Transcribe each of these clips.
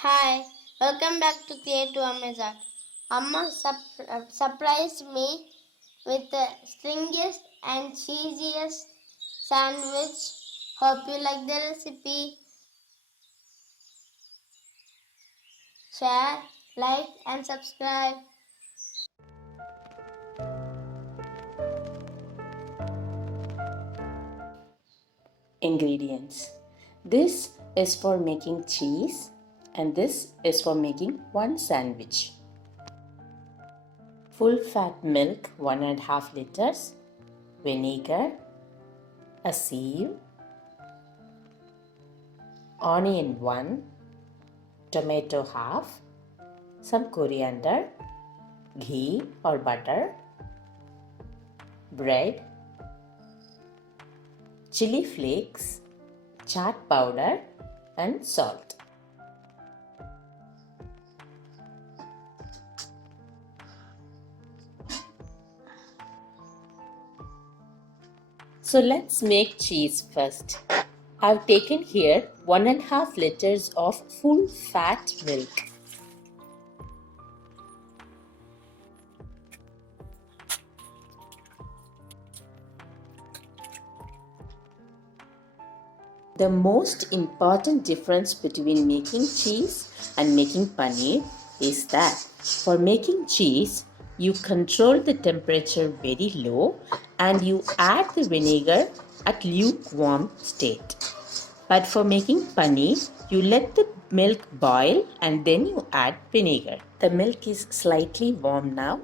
Hi, welcome back to Creative Amazon. Amma surprised me with the stringiest and cheesiest sandwich. Hope you like the recipe. Share, like, and subscribe. Ingredients. This is for making cheese and this is for making one sandwich. Full fat milk 1.5 liters, vinegar, a sieve, onion 1, tomato half, some coriander, ghee or butter, bread, chili flakes, chaat powder and salt. So let's make cheese first. I've taken here 1.5 liters of full fat milk. The most important difference between making cheese and making paneer is that for making cheese, you control the temperature very low and you add the vinegar at lukewarm state. But for making paneer, you let the milk boil and then you add vinegar. The milk is slightly warm now.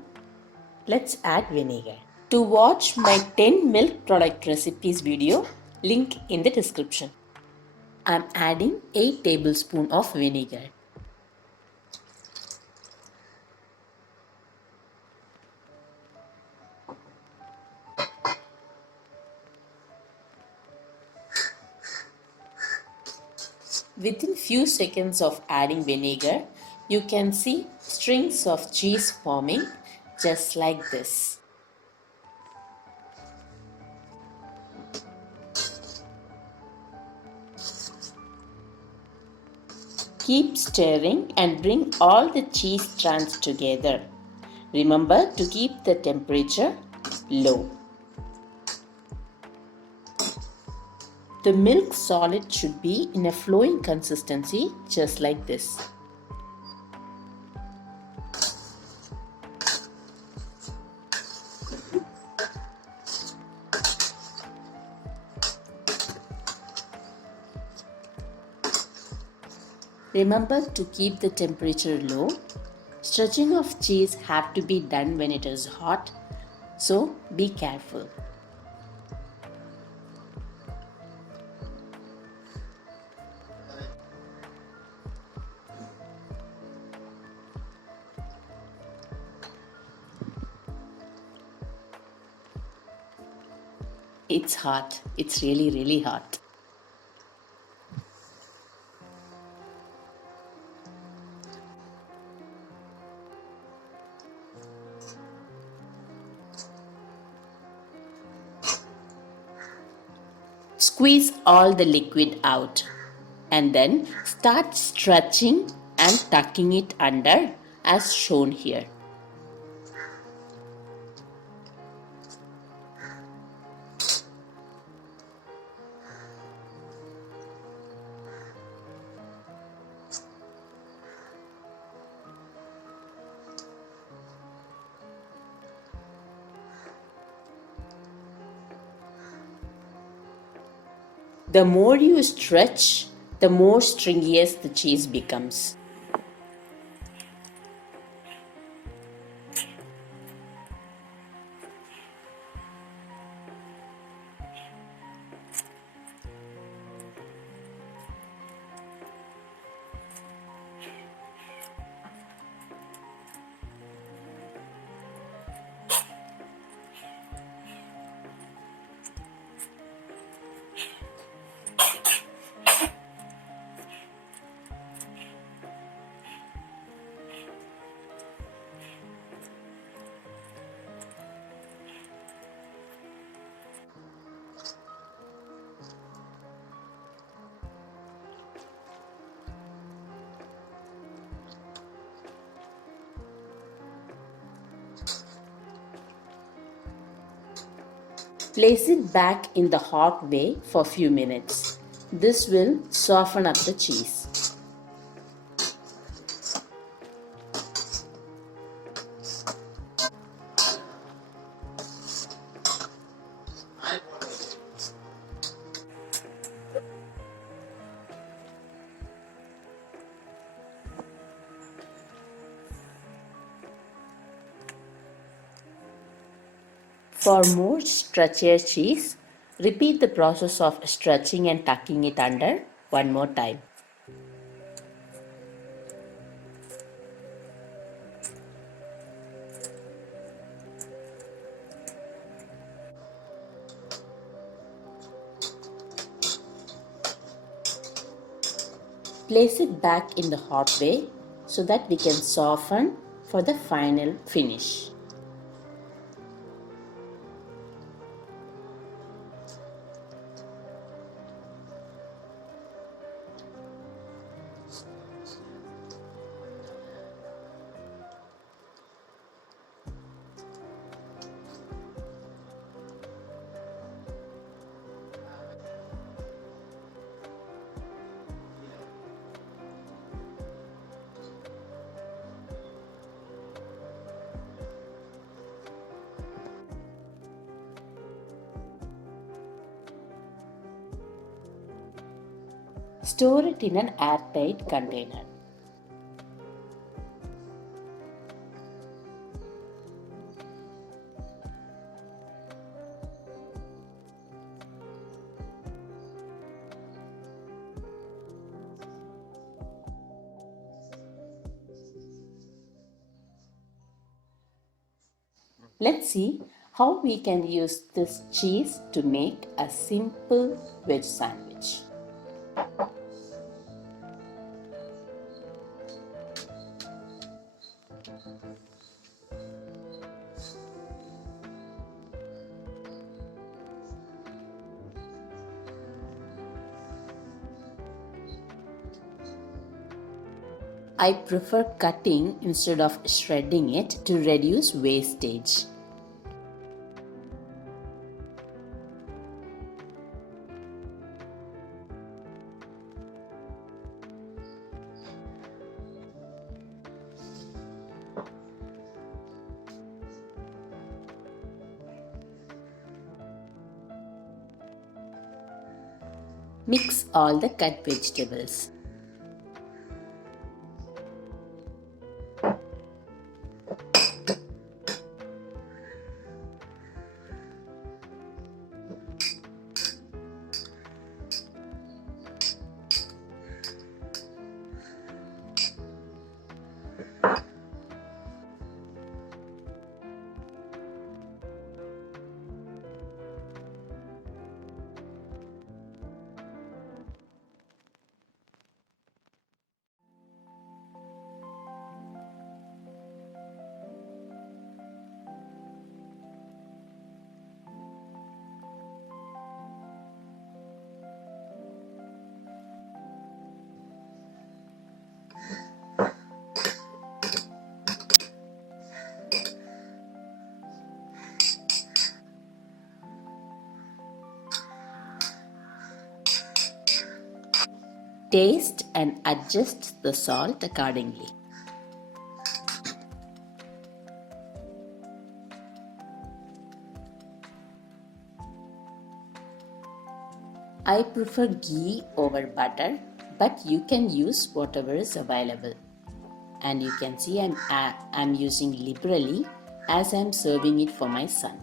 Let's add vinegar. To watch my 10 milk product recipes video, link in the description. I'm adding 8 tablespoons of vinegar. Within few seconds of adding vinegar, you can see strings of cheese forming just like this. Keep stirring and bring all the cheese strands together. Remember to keep the temperature low. The milk solid should be in a flowing consistency just like this. Remember to keep the temperature low. Stretching of cheese have to be done when it is hot, so be careful. It's hot. It's really hot. Squeeze all the liquid out and then start stretching and tucking it under as shown here. The more you stretch, the more stringiest the cheese becomes. Place it back in the hot way for a few minutes. This will soften up the cheese. For more stretchier cheese, repeat the process of stretching and tucking it under one more time. Place it back in the hot way so that we can soften for the final finish. Store it in an airtight container. Let's see how we can use this cheese to make a simple veg sandwich. I prefer cutting instead of shredding it to reduce wastage. Mix all the cut vegetables. Taste and adjust the salt accordingly. I prefer ghee over butter, but you can use whatever is available. And you can see I'm using liberally as I'm serving it for my son.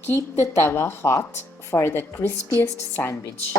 Keep the tawa hot for the crispiest sandwich.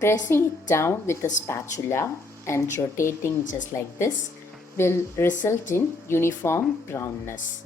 Pressing it down with a spatula and rotating just like this will result in uniform brownness.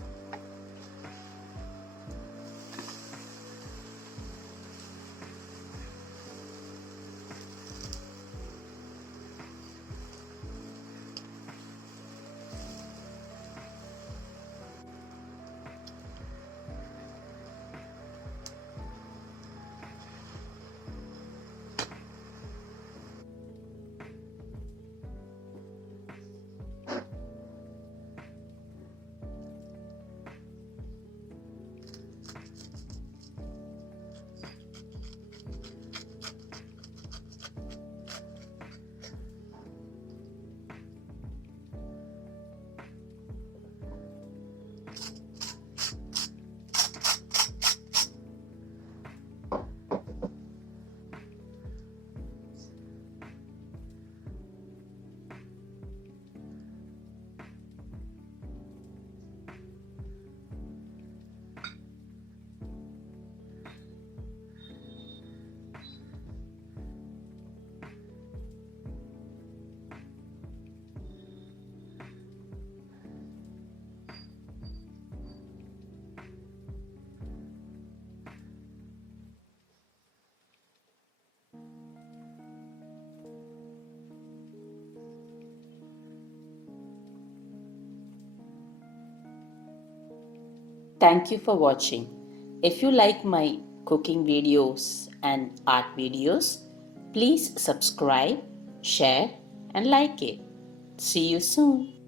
Thank you for watching. If you like my cooking videos and art videos, please subscribe, share and like it. See you soon.